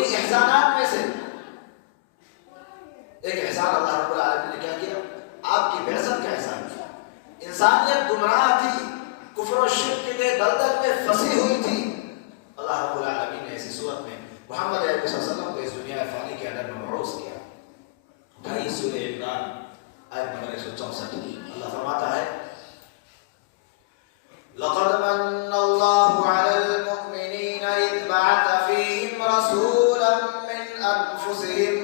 انہی احسانات میں سے ایک احسان اللہ رب العالمین نے کیا کیا؟ آپ کی بعثت کا احسان کیا. انسانیت گمراہ تھی، کفر و شرک کے دلدل میں پھنسی ہوئی تھی. اللہ رب العالمین نے ایسی صورت میں محمد علیہ وسلم کو اس دنیا فانی کے اندر مبعوث کیا. 28 سورہ عمران آیت نمبر 164. اللہ فرماتا ہے لقد من الله على المؤمنين إذ بعث فيهم رسولا من أنفسهم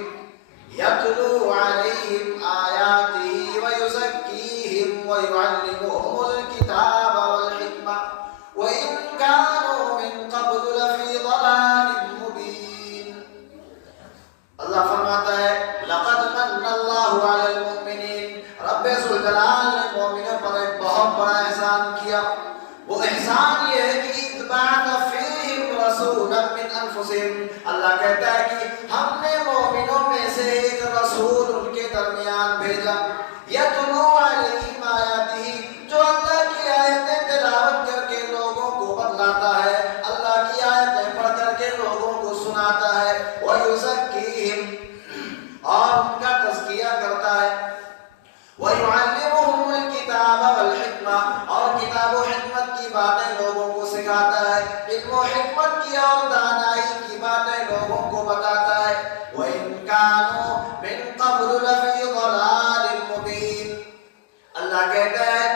يتلو عليهم آياته ويزكيهم ويعلمهم الكتاب والحكمة وإن كانوا من قبل لفي ضلال مبين. اللہ فرماتا ہے لقد من الله على المؤمنين، رب ذوالجلال نے مومنوں پر ایک بہت بڑا احسان کیا. وہ احسان یہ ہے کہ اذ بعث فیہم رسولا من انفسہم، اللہ کہتا ہے کہ ہم نے مومنوں میں سے ایک رسول ان کے درمیان بھیجا. یتلو علیہم آیاتہ، جو اللہ کی آیتیں تلاوت کر کے لوگوں کو بتلاتا ہے، اللہ کی آیتیں پڑھ کر کے لوگوں کو سناتا ہے. ویزکیہم، اور ان کا تزکیہ کرتا ہے. وَيُعَلِّمُهُمُ الْكِتَابَ وَالْحِكْمَةَ، اور کتاب و حکمت کی باتیں لوگوں کو سکھاتا ہے، علم و حکمت کی اور دانائی کی باتیں لوگوں کو بتاتا ہے. وَإِن كَانُوا مِن قَبْلُ لَفِي ضَلَالٍ مُبِينٍ. اللہ کہتا ہے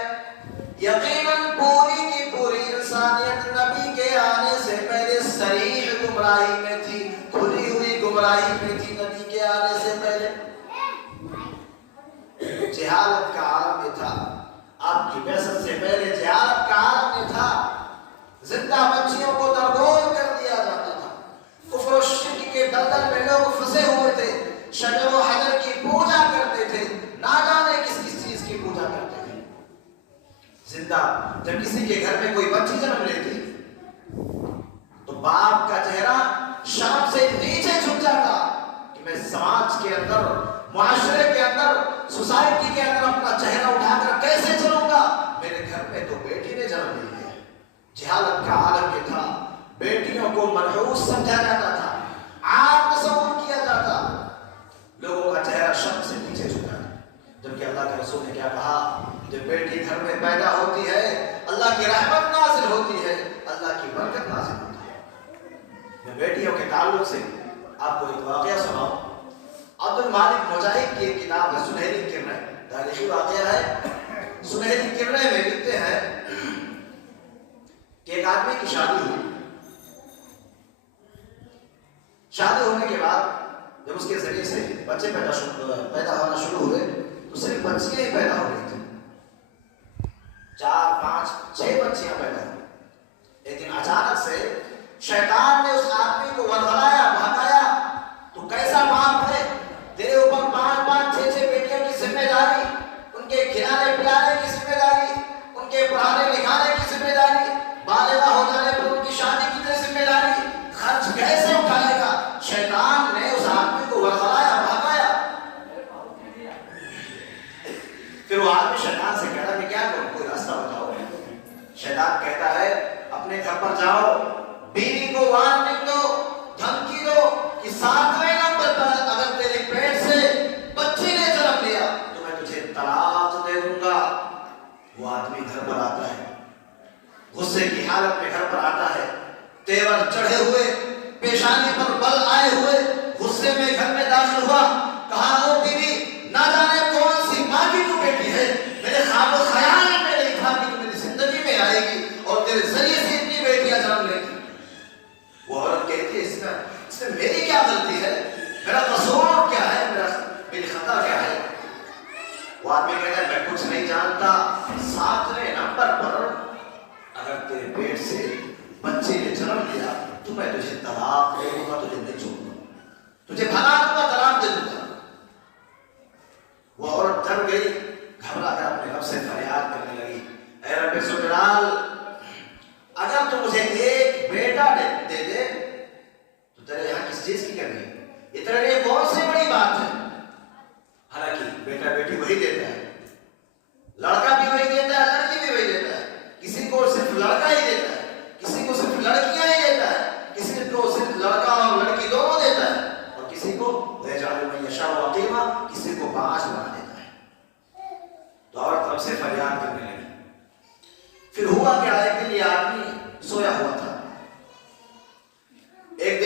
یقیناً پوری کی پوری انسانیت نبی کے آنے سے پہلے صریح گمراہی میں تھی، کھلی ہوئی گمراہی میں تھی. نبی کے آنے سے پہلے جہالت کا عالم یہ تھا. آپ کی بعثت سے پہلے جہالت کا عالم یہ تھا. زندہ بچیوں کو درگور کر دیا جاتا تھا. کفر و شرک کے دلدل میں لوگ پھنسے ہوئے تھے. شجر و حجر کی پوجا کرتے تھے، نہ جانے کس کس چیز کی پوجا کرتے تھے. زندہ جب کسی کے گھر میں کوئی بچی جنم لیتی تو باپ کا چہرہ شرم سے نیچے جھک جاتا کہ میں سماج کے اندر، معاشرے کے اندر، سوسائٹی کے اندر اپنا چہرہ اٹھا کر کیسے چلوں گا؟ میرے گھر میں تو بیٹی نے جنم لی ہے. جہالت کا عالم یہ تھا. بیٹیوں کو منحوس سمجھا جاتا تھا، عار تصور کیا جاتا. لوگوں کا چہرہ شرم سے نیچے جھکا. جبکہ اللہ کے رسول نے کیا کہا؟ جب بیٹی گھر میں پیدا ہوتی ہے اللہ کی رحمت نازل ہوتی ہے، اللہ کی برکت نازل ہوتی ہے. میں بیٹیوں کے تعلق سے آپ کو ایک واقعہ سناؤں. عبد المالک مجاہد کی ایک کتاب ہے سنہری کرنیں، تاریخی واقعہ ہے. سنہری کرنیں میں لکھتے ہیں کہ ایک آدمی کی شادی ہوئی. شادی ہونے کے بعد جب اس کے ذریعے سے بچے پیدا ہونا شروع ہوئے تو صرف بچیاں ہی پیدا ہو رہی تھیں. 4 5 6 بچیاں پیدا ہوئی. لیکن اچانک سے شیطان نے اس آدمی کو ورغلایا، بھگایا. تو کیسا باپ ہے، تیرے اوپر 5 5 6 6 بیٹیوں کی ذمہ داری، ان کے کھلانے پلانے کی ذمہ داری، ان کے پڑھانے لکھانے کی ذمہ داری، بالغہ ہو جانے پر ان کی شادی کی ذمہ داری، خرچ کیسے اٹھائے گا؟ شیطان نے اس آدمی کو ورغلایا، بھگایا. پھر وہ آدمی شیطان سے کہتا کہ کیا کروں، کوئی راستہ بتاؤ. شیطان کہتا ہے اپنے گھر پر جاؤ، بیوی کو وارننگ دو، دھمکی دو کہ 7ویں نمبر پر اگر تیرے پیٹ سے بچی نے جنم لیا تو میں تجھے طلاق دے دوں گا. وہ آدمی گھر پر آتا ہے، غصے کی حالت میں گھر پر آتا ہے، تیور چڑھے ہوئے، پیشانی پر بل آئے ہوئے، غصے میں گھر میں داخل ہوا. کہا او بیوی، نہ جانے کون سی ماں کی تو بیٹی ہے، میرے خواب و خیال میں نہیں تھا کہ تو میری زندگی میں آئے گی اور تیرے ذریعے سے اتنی بیٹیاں جنم لے گی. وہ عورت کہتی ہے اس میں میری کیا غلطی ہے، میرا قصور کیا ہے، میری خطا کیا ہے؟ وہ آدمی کہتا ہے میں کچھ نہیں جانتا، 7ویں نمبر پر اگر تیرے پیٹ سے بچے نے جنم لیا تو میں تجھے طلاق دے دوں گا، تجھے نہیں چھوڑوں گا، تجھے بھگا دوں گا، طلاق دے دوں گا. وہ عورت ڈر گئی، گھبرا کر اپنے رب سے فریاد کرنے لگی، اے رب ذوالجلال، اگر تو مجھے ایک بیٹا دے دے تو تیرے یہاں کس چیز کی کمی ہے؟ یہ تیرے لیے کون سی بڑی بات ہے؟ حالانکہ بیٹا بیٹی وہی دیتا ہے، لڑکا بھی وہی دیتا ہے، لڑکی بھی وہی دیتا ہے. کسی کو صرف لڑکا ہی دیتا ہے، کسی کو صرف لڑکیاں ہی دیتا ہے، کسی کو صرف لڑکا اور لڑکی دونوں دیتا ہے.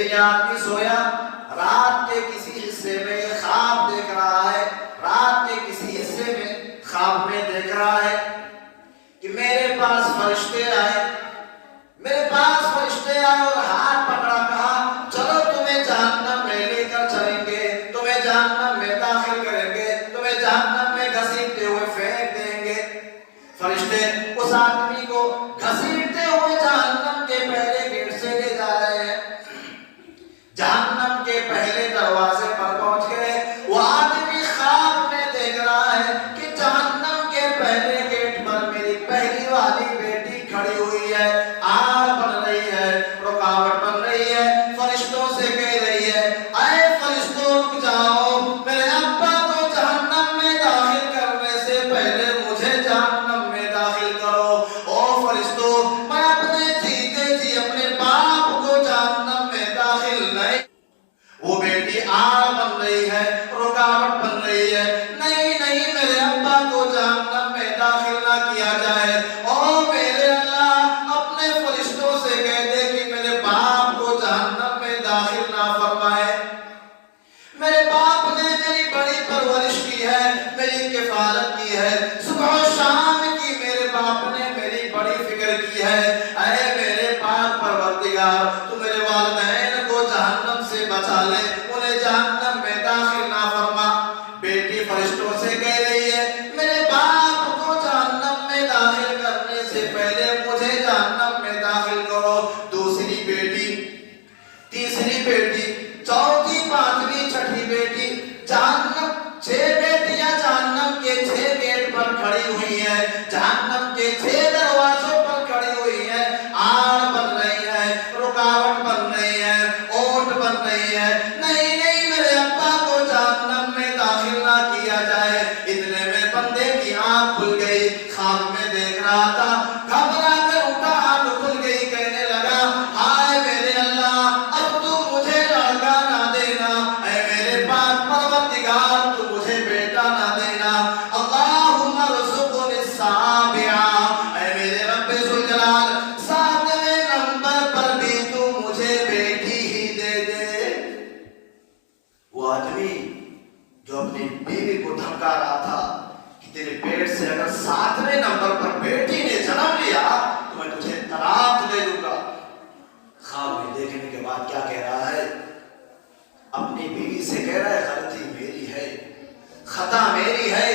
یہ آدمی سویا، رات کے کسی حصے میں خواب دیکھ رہا ہے، رات کے کسی حصے میں خواب میں دیکھ رہا ہے کہ میرے پاس فرشتے آئے، میرے پاس فرشتے آئے اور ہاتھ پکڑا، کہا چلو تمہیں جہنم میں لے کر چلیں گے، تمہیں جہنم میں داخل کریں گے، تمہیں جہنم میں گھسیٹتے ہوئے پھینک دیں گے۔ فرشتے اس آدمی کو گھسیٹتے ہوئے جہنم کے پہلے گیٹ سے لے جا رہے ہیں، جہنم کے پہلے دروازے پر پہنچ گئے۔ وہ آدمی خواب میں دیکھ رہا ہے کہ جہنم کے پہلے گیٹ پر میری پہلی والی بیٹی کھڑی ہوئی ہے، آڑ بن رہی ہے، رکاوٹ بن رہی ہے، فرشتوں سے کہہ رہی ہے اے فرشتوں رک جاؤ، میرے ابا کو جہنم میں داخل کرنے سے پہلے مجھے جہنم میں داخل کرو۔ او فرشتوں، میں اپنے جیتے جی اپنے باپ کو جہنم میں داخل نہیں۔ وہ بیٹی آڑ بن رہی ہے، رکاوٹ بن رہی ہے، نہیں نہیں میرے ابا کو جہنم میں داخل نہ کیا جائے۔ او میرے اللہ، اپنے فرشتوں سے کہہ دے کہ میرے باپ کو جہنم میں داخل نہ فرمائے۔ میرے باپ نے میری بڑی پرورش کی ہے، میری کفالت کی ہے، صبح و شام کی میرے باپ نے میری بڑی فکر کی ہے۔ اے میرے پاک پروردگار، تو میرے والدین کو جہنم سے بچا لے، انہیں جہنم میں داخل نہ فرما۔ بیٹی فرشتوں سے کہہ رہی ہے میرے باپ کو جہنم میں داخل کرنے سے پہلے مجھے جہنم میں داخل کرو۔ دوسری بیٹی، تیسری بیٹی، چوتھی، پانچویں، چھٹی بیٹی، جہنم، 6 بیٹیاں جہنم کے 6 گیٹ پر کھڑی ہوئی ہیں، جہنم کے 6 دروازوں پر کھڑی ہوئی ہیں، آڑ بن رہی ہے، رکاوٹ بن رہی ہے، اونٹ بن رہی ہے، نہیں نہیں میرے ابا کو جہنم میں داخل نہ کیا جائے۔ اتنے میں بندے کی آنکھ کھل گئی، خواب میں دیکھ رہا تھا، گھبرا کر اٹھا، آنکھ کھل گئی، کہنے لگا ہائے میرے اللہ، اب تو مجھے لڑکا نہ دینا، اے میرے پاک پروردگار تو مجھے بیٹا نہ دینا، اللہم ارزقنی السابعہ، اے میرے رب ذوالجلال 7ویں نمبر پر بھی تو مجھے بیٹی ہی دے دے۔ وہ آدمی جو اپنی بیوی کو دھمکا رہا تھا کہ تیرے پیٹ سے اگر 7ویں نمبر پر بیٹی نے جنم لیا تو میں تجھے طلاق دے دوں گا، خواب میں دیکھنے کے بعد کیا کہہ رہا ہے؟ اپنی بیوی سے کہہ رہا ہے غلطی میری ہے، خطا میری ہے،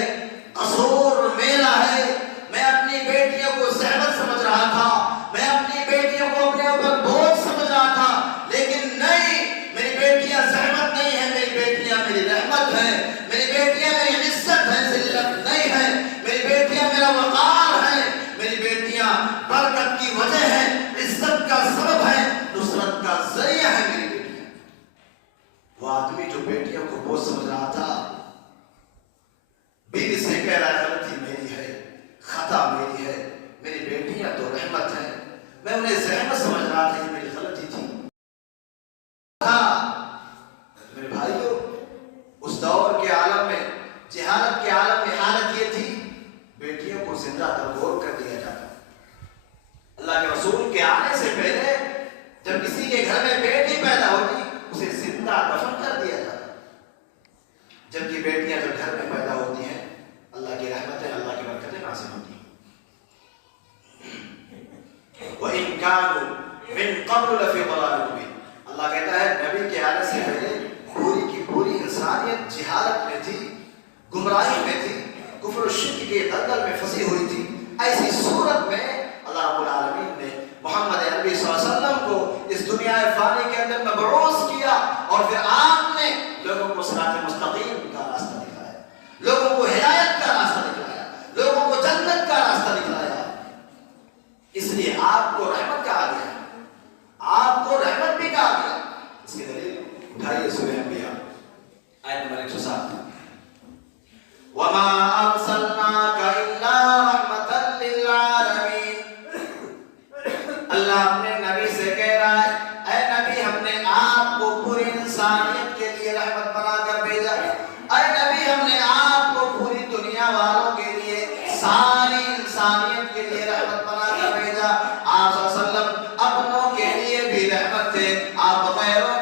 قصور میرا ہے، میں اپنی بیٹیوں کو زحمت سمجھ رہا تھا، میں اپنی بیٹیوں کو اپنے اوپر بوجھ سمجھ رہا تھا، لیکن نہیں، میری بیٹیاں زحمت نہیں ہیں، میری بیٹیاں میری رحمت ہیں، میری بیٹیاں میری عزت ہیں، ذلت نہیں ہے، میری بیٹیاں میرا وقار ہے، میری بیٹیاں برکت کی وجہ ہے، عزت کا سبب ہے، نصرت کا ذریعہ ہے میری بیٹیاں۔ وہ آدمی جو بیٹیوں کو بوجھ سمجھ رہا تھا، بیوی سے کہہ رہا ہے غلطی میری ہے، خطا میری ہے، میری بیٹیاں تو رحمت ہیں، میں انہیں زحمت سمجھ رہا تھا، یہ میری غلطی تھی۔ میرے بھائیو، اس دور کے عالم میں، جہالت کے عالم میں حالت یہ تھی، بیٹیوں کو زندہ درگور کر دیا جاتا۔ اللہ کے رسول کے آنے سے پہلے جب کسی کے گھر میں بیٹی پیدا ہوتی اسے زندہ دفن کر دیا جاتا، جبکہ بیٹیاں جب گھر میں پیدا ہوتی ہیں اللہ کی رحمتیں، اللہ کی برکتیں نازل ہوتی ہیں۔ وَإِن كَانُوا مِن قَبْلُ لَفِي ضَلَالٍ مُبِينٍ، اللہ کہتا ہے نبی کے آنے سے پہلے پوری کی پوری انسانیت جہالت میں تھی، گمراہی میں تھی، کفر و شرک کے دلدل میں پھنسی ہوئی تھی۔ ایسی صورت میں اللہ رب العالمین نے محمد عربی صلی اللہ علیہ وسلم کو اس دنیا فانی کے اندر مبعوث کیا، اور پھر آپ نے لوگوں کو صراط مستقیم کا راستہ دکھایا، لوگوں کو ہدایت کا راستہ دکھایا، لوگوں کو جنت کا راستہ دکھایا۔ اس لیے آپ کو رحمت کہا گیا، آپ کو رحمت بھی کہا گیا۔ اس کی دلیل اٹھائیے سورہ انبیاء آیت نمبر 107، وَمَا أَرْسَلْنَاكَ إِلَّا رَحْمَةً لِلْعَالَمِينَ۔ اللہ اپنے نبی سے کہہ رہا ہے اے نبی، ہم نے آپ کو پوری انسانیت کے لیے رحمت بنا کر بھیجا، اے نبی ہم نے آپ کو پوری دنیا والوں کے لیے، ساری انسانیت کے لیے رحمت بنا کر بھیجا۔ آپ صلی اللہ علیہ وسلم اپنوں کے لیے بھی رحمت تھے، آپ غیروں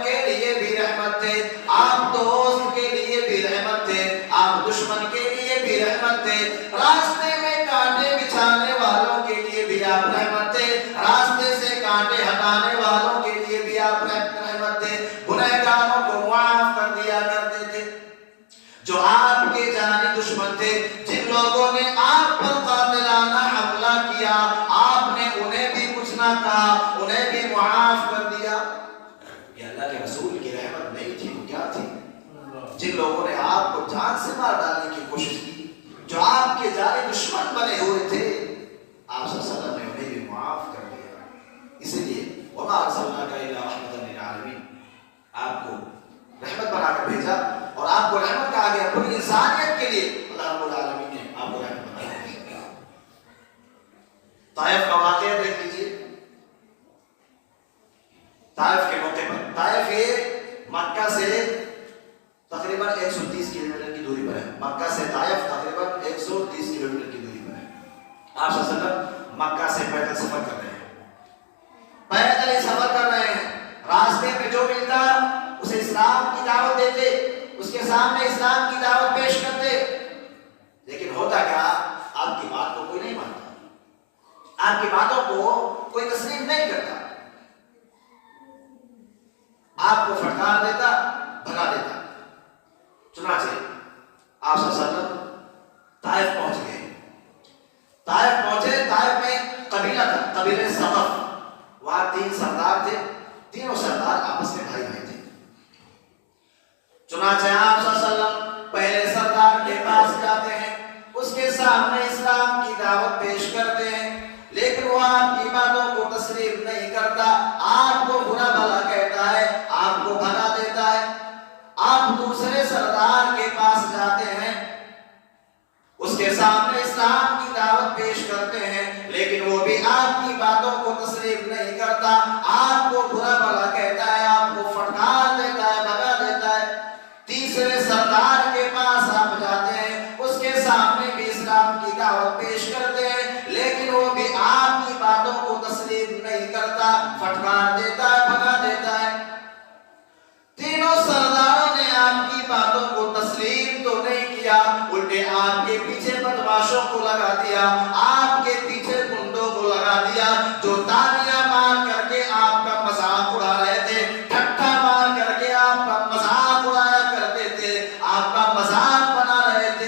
جن لوگوں نے آپ کو جان سے مار ڈالنے کی کوشش کی، جو آپ کے جاری دشمن بنے ہوئے تھے، آپ صلی اللہ علیہ وسلم نے انہیں بھی معاف کر دیا۔ اسی لیے وما ارسلناک الا رحمۃ للعالمین، آپ کو رحمت بنا کر بھیجا، اور آپ کو رحمت کہا گیا پوری انسانیت کے لیے۔ اللہ رب العالمین نے آپ کو رحمت بنا کر بھیجا۔ طائف کا واقعہ دیکھ لیجیے۔ طائف کے موقع پر، طائف یہ مکہ سے تقریباً 130 کلومیٹر کی دوری پر ہے۔ مکہ سے طائف تقریباً 130 کلومیٹر کی دوری پر ہے۔ آپ صلی اللہ علیہ وسلم مکہ سے پیدل سفر کر رہے ہیں، پیدل ہی سفر کر رہے ہیں، راستے میں جو ملتا اسے اسلام کی دعوت دیتے، اس کے سامنے اسلام کی دعوت پیش کرتے، لیکن ہوتا کیا، آپ کی بات کو کوئی نہیں مانتا، آپ کی باتوں کو کوئی تسلیم نہیں کرتا، آپ کو پھٹکار دیتا، بھگا دیتا۔ چنانچہ آپ صلی اللہ علیہ وسلم طائف پہنچ گئے۔ طائف پہنچے، طائف میں قبیلہ تھا، قبیلہ ثقف، وہاں 3 سردار تھے، تینوں سردار آپس میں بھائی بھائی تھے۔ چنانچہ آپ صلی اللہ علیہ وسلم پہلے سردار کے پاس جاتے ہیں، اس کے سامنے اسلام کی دعوت پیش کرتے ہیں، لیکن وہ آپ کی باتوں کو تسلیم نہیں کرتا، آپ کو برا بھلا کہتا ہے، آپ کو بھگا دیتا ہے۔ آپ دوسرے سردار کے پاس جاتے ہیں، اس کے سامنے اسلام کی دعوت پیش کرتے ہیں، لیکن وہ بھی آپ کی باتوں کو تسلیم نہیں کرتا، آپ کو برا بھلا کہتا ہے، آپ کو پھٹکار دیتا ہے، بھگا دیتا ہے۔ تیسرے سردار کے پاس آپ جاتے ہیں، اس کے سامنے بھی اسلام کی دعوت پیش کرتے ہیں، لیکن وہ بھی آپ کی باتوں کو تسلیم نہیں کرتا، پھٹکار دیتا ہے، بھگا دیتا ہے۔ تینوں سرداروں نے آپ کی باتوں کو تسلیم تو نہیں کیا، الٹے آپ کے پیچھے بدماشوں کو لگا دیا، آپ کے پیچھے گنڈوں کو لگا دیا، جو تالیاں مار کر کے آپ کا مذاق اڑا رہے تھے، ٹھٹا مار کر کے آپ کا مذاق اڑایا کرتے تھے، آپ کا مذاق بنا رہے تھے۔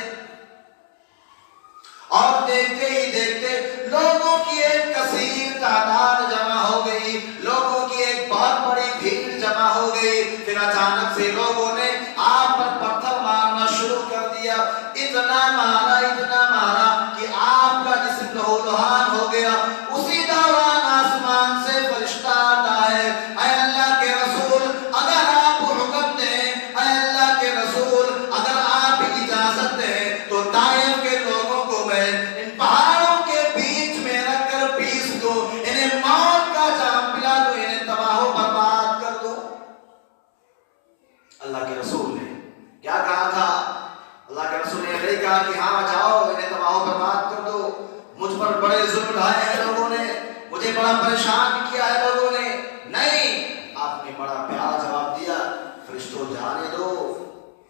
اور دیکھتے ہی دیکھتے لوگوں کی ایک کثیر تعداد جمع ہو گئی، لوگوں کی ایک بہت بڑی بھیڑ جمع ہو گئی۔ پھر اچانک سے لوگوں نے آپ پر پتھر مارنا شروع کر دیا، اتنا مارا کہ آپ کا جسم لہو لہان ہو گیا۔ اسی دوران آسمان سے فرشتہ آتا ہے، اے اللہ کے رسول اگر آپ حکم دیں، اے اللہ کے رسول اگر آپ اجازت دیں تو طائف کے لوگوں کو میں ان پہاڑوں کے بیچ میں رکھ کر پیس دو، انہیں موت کا جام پلا دو، انہیں تباہ و برباد کر دو۔ اللہ کے رسول نے کیا کہا تھا؟ اللہ کے رسول نے نہیں کہا کہ ہاں جاؤ انہیں تباہ و برباد کر دو، مجھ پر بڑے ظلم ڈھائے ہیں لوگوں نے، مجھے بڑا پریشان کیا ہے لوگوں نے۔ نہیں، آپ نے بڑا پیارا جواب دیا، فرشتوں جانے دو،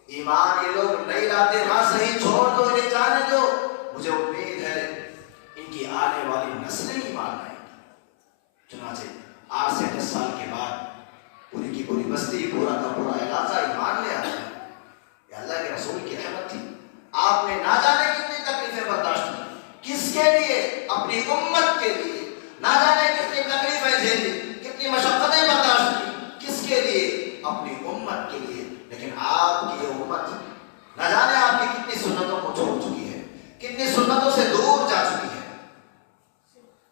ایمان یہ لوگ نہیں لاتے، ہاں صحیح، چھوڑ دو، انہیں جانے دو، مجھے امید ہے ان کی آنے والی نسلیں ایمان لائیں گی۔ چنانچہ 8 سے 10 سال کے بعد پوری کی پوری بستی، پورا کا پورا علاقہ ایمان لے آتا ہے۔ یہ اللہ کے رسول کی رحمت تھی۔ آپ نے نہ جانے کتنی تکلیفیں برداشت کی، کس کے لیے؟ اپنی امت کے لیے۔ نہ جانے کتنی تکلیفیں جھیلی، کتنی مشقتیں برداشت کی، کس کے لیے؟ اپنی امت کے لیے۔ لیکن آپ کی یہ امت نہ جانے آپ کی کتنی سنتوں کو چھوڑ چکی ہے، کتنی سنتوں سے دور جا چکی ہے۔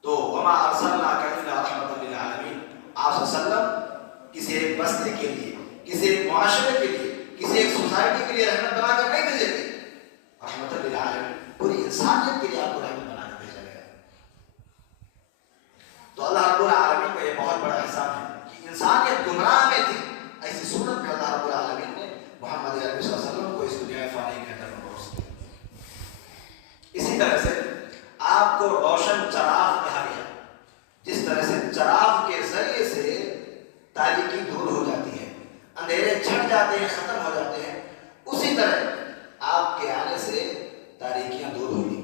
تو وما ارسلناک الا رحمۃ للعالمین، آپ صلی اللہ علیہ وسلم کسی ایک بستی کے لیے، کسی ایک معاشرے کے لیے، کسی ایک سوسائٹی کے لیے رحمت بنا کر نہیں بھیجے گئے، رحمت للعالمین، پوری انسانیت کے لیے آپ کو رحمت بنا کر بھیجا گیا۔ تو اللہ رب العالمین کا یہ بہت بڑا احسان ہے کہ انسانیت گمراہ میں تھی، ایسی صورت میں اللہ رب العالمین نے محمد عربی صلی اللہ علیہ وسلم کو اس دنیا فانی کے اندر مبعوث کیا۔ اسی طرح سے آپ کو روشن چراغ کہا گیا، جس طرح سے چراغ کے ذریعے سے تاریکی دور ہو جاتی ہے، اندھیرے چھٹ جاتے ہیں، ختم ہو جاتے ہیں، اسی طرح آپ کے آنے سے تاریکیاں دور ہوگی۔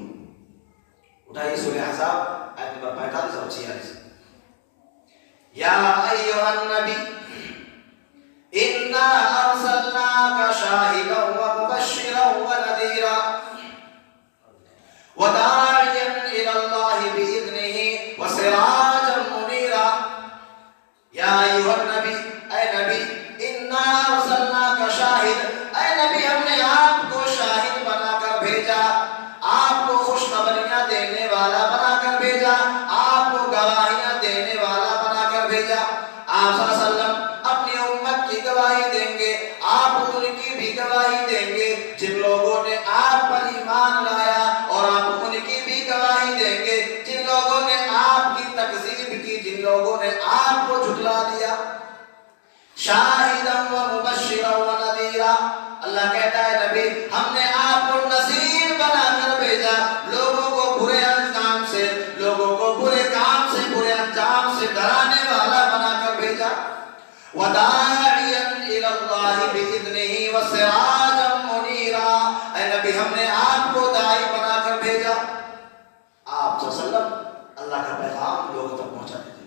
اٹھائیے سورہ احزاب آیت نمبر 45 اور 46۔ یا ایھا النبی انا ارسلناک شاہدا ومبشرا ونذیرا وداعیا الی اللہ باذنہ وسراجا منیرا۔ یا ایھا النبی، اے نبی، انا ارسلناک شاہدا بھی گواہی دیں گے جن لوگوں نے آپ پر ایمان لایا، اور آپ ان کی بھی گواہی دیں گے جن لوگوں نے آپ کی تکذیب کی، جن لوگوں نے آپ کو جھٹلا دیا۔ شاہداً و مبشراً و نذیرا، اللہ کہتا ہے نبی ہم نے آپ کو نذیر بنا کر بھیجا، لوگوں کو برے انجام سے، لوگوں کو برے کام سے، برے انجام سے ڈرانے والا بنا کر بھیجا۔ وَدَاعِيًا إِلَى اللَّهِ بِإِذْنِهِ وَسِرَاجًا مُنِيرًا، اے نبی ہم نے آپ کو داعی بنا کر بھیجا، آپ صلی اللہ علیہ وسلم اللہ کا پیغام لوگوں تک پہنچاتے تھے۔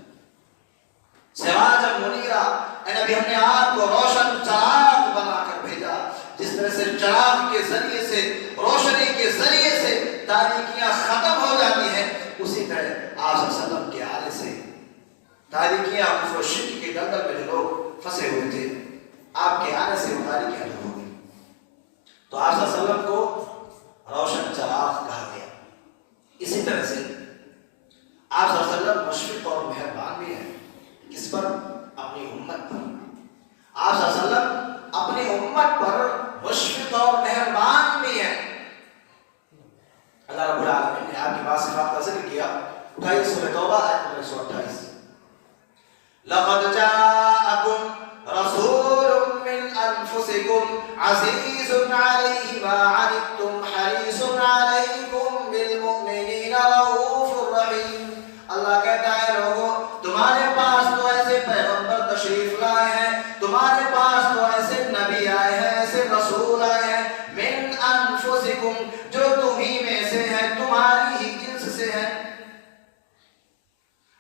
سراجا منیرا، اے نبی ہم نے آپ کو روشن چراغ بنا کر بھیجا، جس طرح سے چراغ کے ذریعے سے، روشنی کے ذریعے سے تاریکیاں ختم ہو جاتی ہیں، اسی طرح آپ صلی اللہ علیہ وسلم کے آنے سے تاریکیاں، کفر و شرک کے دلدل میں جو لوگ پھنسے ہوئے تھے، آپ کے آنے سے وہ تاریکیاں دور ہو گئی۔ تو آپ صلی اللہ علیہ وسلم کو روشن چراغ کہا گیا۔ اسی طرح سے آپ صلی اللہ علیہ وسلم مشفق اور مہربان بھی ہیں، کس پر؟ اپنی امت پر۔ آپ صلی اللہ علیہ وسلم اپنی امت پر مشفق اور مہربان بھی ہیں۔ اللہ رب العالمین نے آپ کی بعض صفات کا ذکر کیا، اٹھائیے سورہ توبہ آیت نمبر 128۔ لَقَدْ جَاءَكُمْ رَسُولٌ مِّنْ أَنفُسِكُمْ عَزِيزٌ عَلَيْهِ مَا عَنِتُّمْ حَرِيصٌ عَلَيْكُمْ بِالْمُؤْمِنِينَ رَءُوفٌ رَحِيمٌ۔ اللہ کہتا ہے لوگوں تمہارے پاس تو ایسے پیغمبر تشریف لائے ہیں، تمہارے پاس تو ایسے نبی آئے ہیں، ایسے رسول آئے ہیں، من انفسکم جو تمہیں میں سے ہیں، تمہاری ہی جنس سے ہیں۔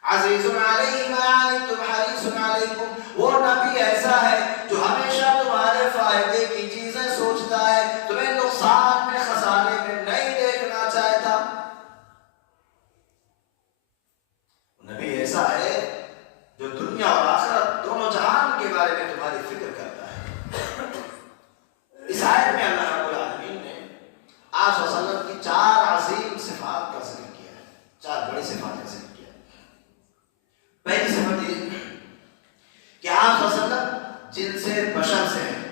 عزیز علیہ ما عنتم حریص علیکم، وہ نبی ایسا ہے جو ہمیشہ تمہارے فائدے کی چیزیں سوچتا ہے، تمہیں نقصان میں، خسارے میں نہیں دیکھنا چاہتا۔ نبی ایسا ہے جو دنیا اور آخرت دونوں جہان کے بارے میں تمہاری فکر کرتا ہے۔ اس آیت میں اللہ رب العالمین نے آپ صلی اللہ علیہ وسلم کی 4 عظیم صفات کا ذکر کیا ہے، 4 بڑی صفات کا ذکر کیا ہے۔ پہلی صفت یہ کہ آپ صلی اللہ علیہ وسلم جن سے بشر سے ہیں،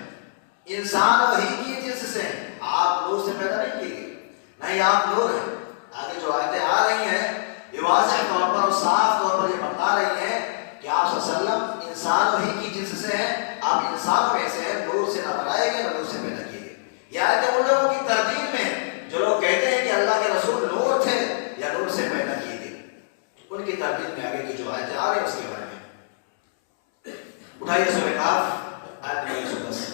انسان وہی کی جنس سے ہیں، آپ نور سے پیدا نہیں کیے گئے، نہیں آپ نور ہیں۔ آگے جو آیتیں آ رہی ہیں یہ واضح طور پر اور صاف طور پر یہ بتا رہی ہیں کہ آپ صلی اللہ علیہ وسلم انسان وہی کی جنس سے ہیں، آپ انسان میں سے ہیں، نور سے نہ بنائے گئے نہ نور سے پیدا کیے گئے۔ یہ آیتیں ان لوگوں کی ترتیب میں جو لوگ کہتے ہیں کہ اللہ کے رسول نور تھے یا نور سے پیدا کیے گئے، ان کی ترتیب میں آگے کی جو آیتیں آ رہی ہیں اس کے بارے میں اٹھائیے سورہ کہف آیت نمبر 110۔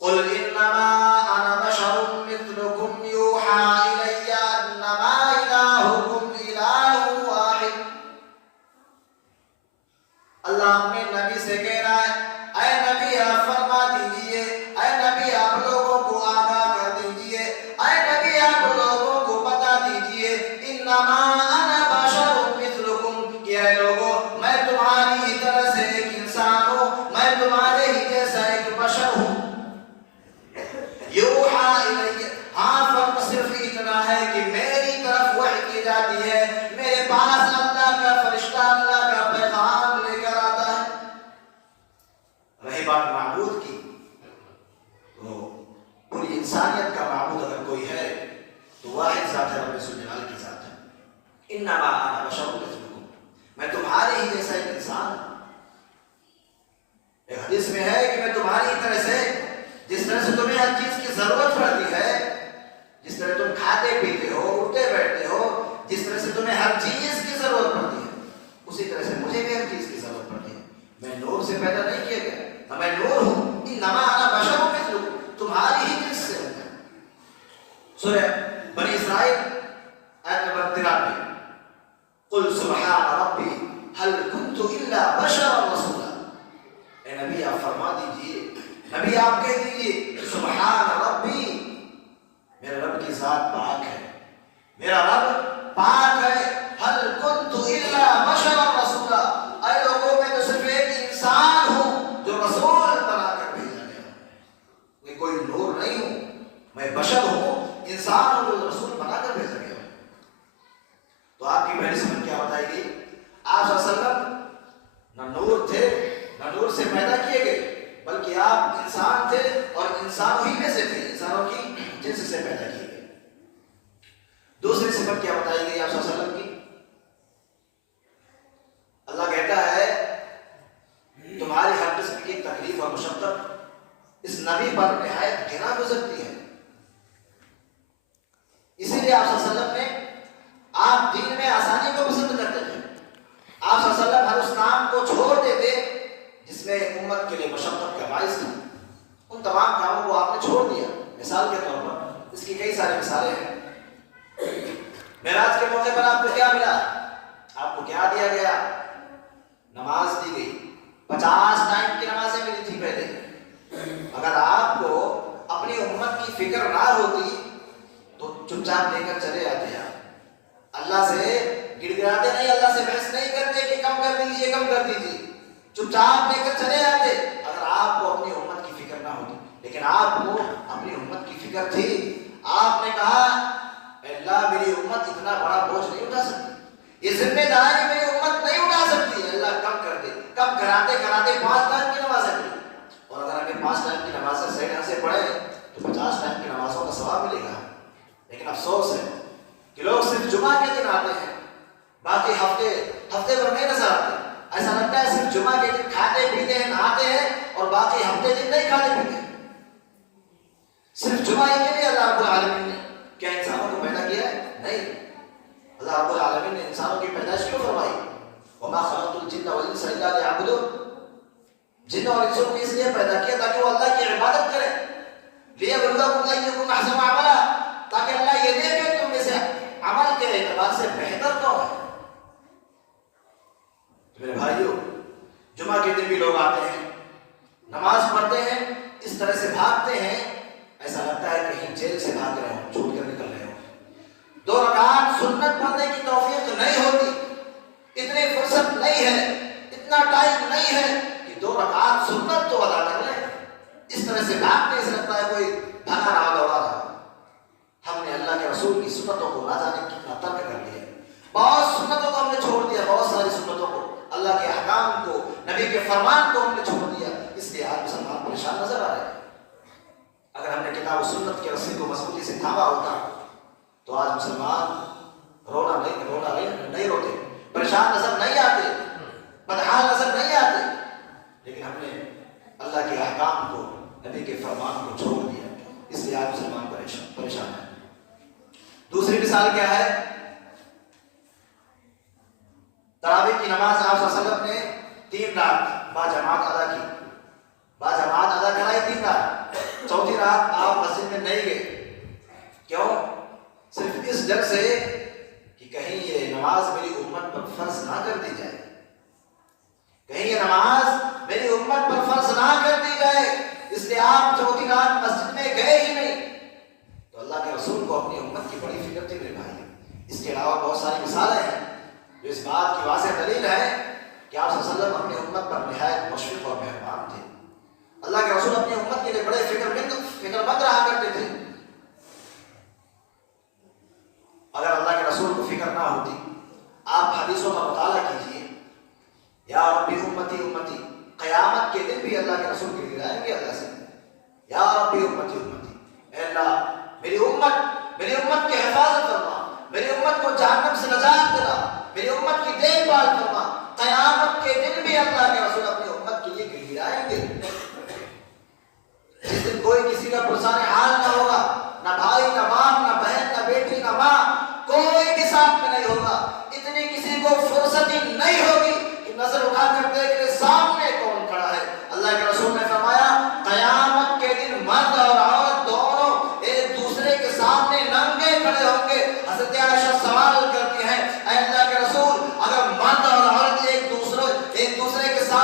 قل انما انا بشر مثلكم يوحى الي انما الهكم اله واحد۔ اللہ اپنے نبی سے کہہ رہا ہے اے نبی آپ فرما دیجئے، اے نبی آپ لوگوں کو آگاہ کر دیجئے، اے نبی آپ لوگوں کو بتا دیجئے، انما انا بشر مثلكم، کہ اے لوگوں میں تمہاری ہی طرح سے ایک انسان ہوں، میں تمہارے ہی جیسا ایک بشر ہوں۔ یوحا الی، ہاں فرق صرف اتنا ہے کہ میری طرف وحی کی جاتی ہے، میرے پاس اللہ کا فرشتہ اللہ کا پیغام لے کر آتا ہے۔ رہی بات معبود کی، تو پوری انسانیت کا معبود اگر کوئی ہے تو واحد ذات ہے، رب ذوالجلال کی ذات ہے۔ انما انا بشر مثلکم، میں تمہارے ہی جیسا ایک انسان ہوں۔ ایک حدیث میں ہے کہ میں تمہاری طرح سے، جس طرح سے تمہیں ہر چیز کی ضرورت پڑتی ہے، جس طرح تم کھاتے پیتے ہو، اٹھتے بیٹھتے ہو، جس طرح سے تمہیں ہر چیز کی ضرورت پڑتی ہے، اسی طرح سے مجھے بھی ہر چیز کی ضرورت پڑتی ہے۔ میں نور سے پیدا نہیں کیا گیا، میں نور ہوں۔ انما انا بشر مثلکم، تمہاری ہی جنس سے ہوں۔ سورہ بنی اسرائیل آیت نمبر 93۔ قل سبحان ربی هل كنت الا بشرا رسولا، اے نبی آپ فرما دیجئے، نبی آپ کہہ دیجئے سبحان ربی، میرے رب کی ذات پاک ہے، میرا رب پاک ہے۔ هل كنت الا بشرا رسولا، اے لوگوں میں تو صرف ایک انسان ہوں جو رسول بنا کر بھیجا گیا، میں کوئی نور نہیں ہوں، میں بشر ہوں، انسان ہوں جو رسول بنا کر بھیجا گیا۔ تو آپ کی پہلی صفت کیا بتائی گئی؟ آپ صلی اللہ علیہ وسلم نہ نور تھے، نہ نور سے پیدا کیے گئے، بلکہ بلکہ آپ انسان تھے اور انسانوں ہی میں سے تھے، انسانوں کی جنس سے پیدا کیے گئے۔ دوسری صفت کیا بتائی گئی آپ صلی اللہ علیہ وسلم کی؟ اللہ کہتا ہے تمہاری ہر قسم کی تکلیف اور مشقت اس نبی پر نہایت گنا گزرتی ہے۔ اسی لیے آپ صلی اللہ علیہ وسلم نے آپ دین میں آسانی کو پسند کرتے تھے۔ آپ صلی اللہ علیہ وسلم ہر اس کام کو چھوڑ دیتے جس میں امت کے لیے مشقت کا باعث تھا، ان تمام کاموں کو آپ نے چھوڑ دیا۔ مثال کے طور پر اس کی کئی ساری مثالیں ہیں۔ معراج کے موقع پر آپ کو کیا ملا؟ آپ کو کیا دیا گیا؟ نماز دی گئی، 50 ٹائم کی نمازیں ملی تھی پہلے۔ اگر آپ کو اپنی امت کی فکر نہ ہوتی تو چپ چاپ لے کر چلے آتے آپ، اللہ سے گڑ گڑاتے نہیں، اللہ سے بحث نہیں کرتے کہ کم کر دیجیے کم کر دیجیے، چپ چاپ لے کر چلے آتے اگر آپ کو اپنی امت کی فکر نہ ہوتی۔ لیکن آپ کو اپنی امت کی فکر تھی۔ آپ نے کہا اللہ میری امت اتنا بڑا بوجھ نہیں اٹھا سکتی، یہ ذمہ داری میری امت نہیں اٹھا سکتی، اللہ کم کر دے۔ کم کراتے کراتے 5 ٹائم کی نمازیں پڑھی، اور اگر ہمیں 5 ٹائم کی نمازیں صحیح ڈھنگ سے پڑھے تو 50 ٹائم کی نمازوں کا ثواب ملے گا۔ لیکن افسوس ہے کہ لوگ صرف جمعہ کے دن آتے ہیں، باقی ہفتے بھر نہیں نظر آتے۔ ایسا لگتا ہے صرف جمعہ کے دن کھاتے پیتے ہیں نہاتے ہیں اور باقی ہفتے دن نہیں کھاتے پیتے ہیں۔ صرف جمعہ ہی کے لیے اللہ رب العالمین نے کیا انسانوں کو پیدا کیا ہے؟ نہیں، اللہ رب العالمین نے انسانوں کی پیدائش کیوں فرمائی؟ وما خلقت الجن والانس الا ليعبدون، جن اور انسوں کو اس لیے پیدا کیا تاکہ وہ اللہ کی عبادت کریں۔ ليبلوكم ايكم احسن عملا، تاکہ اللہ یہ دیکھے تم میں سے عمل کے اعتبار سے بہتر کون ہے۔ میرے بھائیوں، جمعہ کے دن بھی لوگ آتے ہیں، نماز پڑھتے ہیں، اس طرح سے بھاگتے ہیں ایسا لگتا ہے کہیں جیل سے بھاگ رہے ہوں، چھوٹ کر نکل رہے ہوں۔ 2 رکعات سنت پڑھنے کی توفیق نہیں ہوتی، اتنی فرصت نہیں ہے، اتنا ٹائم نہیں ہے کہ 2 رکعات سنت تو ادا کر لیں۔ اس طرح سے بھاگتے ایسا لگتا ہے کوئی بھاگا رہا دوڑا رہا۔ ہم نے اللہ کے رسول کی سنتوں کو نہ جانے کتنا ترک کر لیا، بہت سنتوں کو ہم نے چھوڑ دیا، بہت ساری سنتوں کو، اللہ کے احکام کو، نبی کے فرمان کو ہم نے چھوڑ دیا۔ اس لیے آج مسلمان پریشان نظر آ رہے ہیں۔ اگر ہم نے کتاب و سنت کی رسی کو مضبوطی سے تھاما ہوتا تو آج مسلمان رونا نہیں روتے، پریشان نظر نہیں آتے، بدحال نظر نہیں آتے۔ لیکن ہم نے اللہ کے احکام کو، نبی کے فرمان کو چھوڑ دیا، اس لیے آج مسلمان پریشان ہے۔ دوسری مثال کیا ہے؟ تراویح کی نماز آپ صلی اللہ علیہ وسلم نے 3 رات باجماعت ادا کی، باجماعت ادا کرائی 3 رات۔ چوتھی رات آپ مسجد میں نہیں گئے، کیوں؟ صرف اس ڈر سے کہ کہیں یہ نماز میری امت پر فرض نہ کر دی جائے، کہیں یہ نماز میری امت پر فرض نہ کر دی جائے، اس لیے آپ چوتھی رات مسجد میں گئے ہی نہیں۔ تو اللہ کے رسول کو اپنی امت کی بڑی فکر تھی میرے بھائی۔ اس کے علاوہ بہت ساری مثالیں ہیں جو اس بات کی واضح دلیل ہے کہ آپ صلی اللہ علیہ وسلم اپنی امت پر نہایت مشفق اور مہربان تھے۔ اللہ کے رسول اپنی امت کے لیے بڑے فکر مند رہا کرتے تھے۔ اگر اللہ کے رسول کو فکر نہ ہوتی، آپ حدیثوں کا مطالعہ کیجیے، یا ربی امتی امتی، قیامت کے دن بھی اللہ کے رسول کے لیے آئیں گے اللہ سے، یا ربی امتی امتی، اے اللہ میری امت کی حفاظت فرما، میری امت کو جہنم سے نجات دلا، میری امت کی دیکھ بھال فرما۔ قیامت کے دن بھی اللہ کے رسول اپنی امت کے لیے گڑگڑائیں گے۔ جس دن کوئی کسی کا پرسان حال نہ ہوگا، نہ بھائی نہ باپ نہ بہن نہ بیٹی نہ ماں، کوئی بھی ساتھ میں نہیں ہوگا، اتنی کسی کو فرصت ہی نہیں ہوگی کہ نظر اٹھا کر دیکھ لے سامنے کون کھڑا ہے۔ اللہ کے رسول نے فرمایا قیامت کے دن مرد اور عورت دونوں ایک دوسرے کے سامنے ننگے کھڑے ہوں گے۔ حضرت عائشہ سوال کرتی ہیں، اے اللہ کے رسول اگر مرد اور عورت ایک دوسرے کے سامنے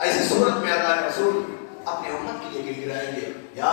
ایسی صورت میں اللہ کے رسول اپنی امت کے لیے گڑگڑائیں گے، یا